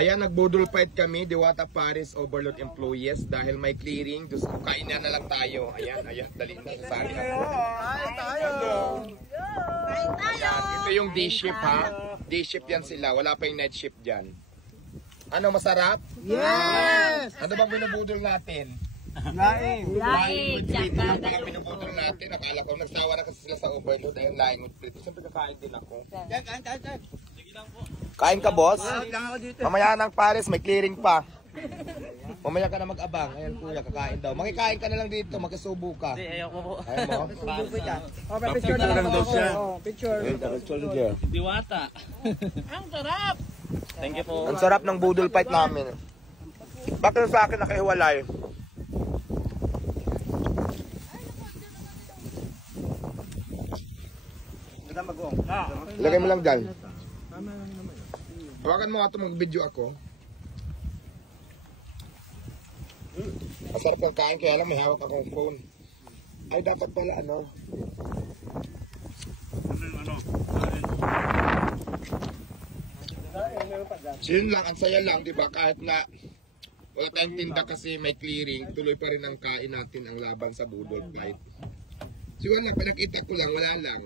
Ayan, nagbudol fight kami, Diwata Paris Overload Employees dahil may clearing. Diyos ko, kainan na lang tayo. Ayan, dali na sa sali ako. Kain tayo! Ayan, ito yung day shift ha. Day shift yan sila, wala pa yung night shift dyan. Ano, masarap? Yes! Ano bang binubudol natin? Laing! Laing with plate. Ano ba ang binubudol natin? Akala ko, nagsawa na kasi sila sa overload. Ayun, laing with plate. Siyempre kakain din ako. Kain! Sige lang po. Kain ka, boss? Lang ako dito. Mamaya ng Paris, may clearing pa. Mamaya ka na mag-abang. Ayan, kuya, kakain daw. Makikain ka na lang dito, magkasubo ka. Hindi, ayoko po. Ayaw mo? Picture na lang daw siya. Picture. Diwata. Ang sarap! Thank you po. Ang sarap ng budol fight namin. Bakit sa akin nakahiwalay? Ilagay mo lang dyan. Hawakan mo nga ito, mag-video ako. Masarap yung kain, kaya lang may hawak akong phone. Ay, dapat pala ano. So yun lang, ang saya lang, di ba? Kahit na wala tayong tinda kasi may clearing, tuloy pa rin ang kain natin ang laban sa budol fight. Siguro lang, pinakita ko lang, wala lang.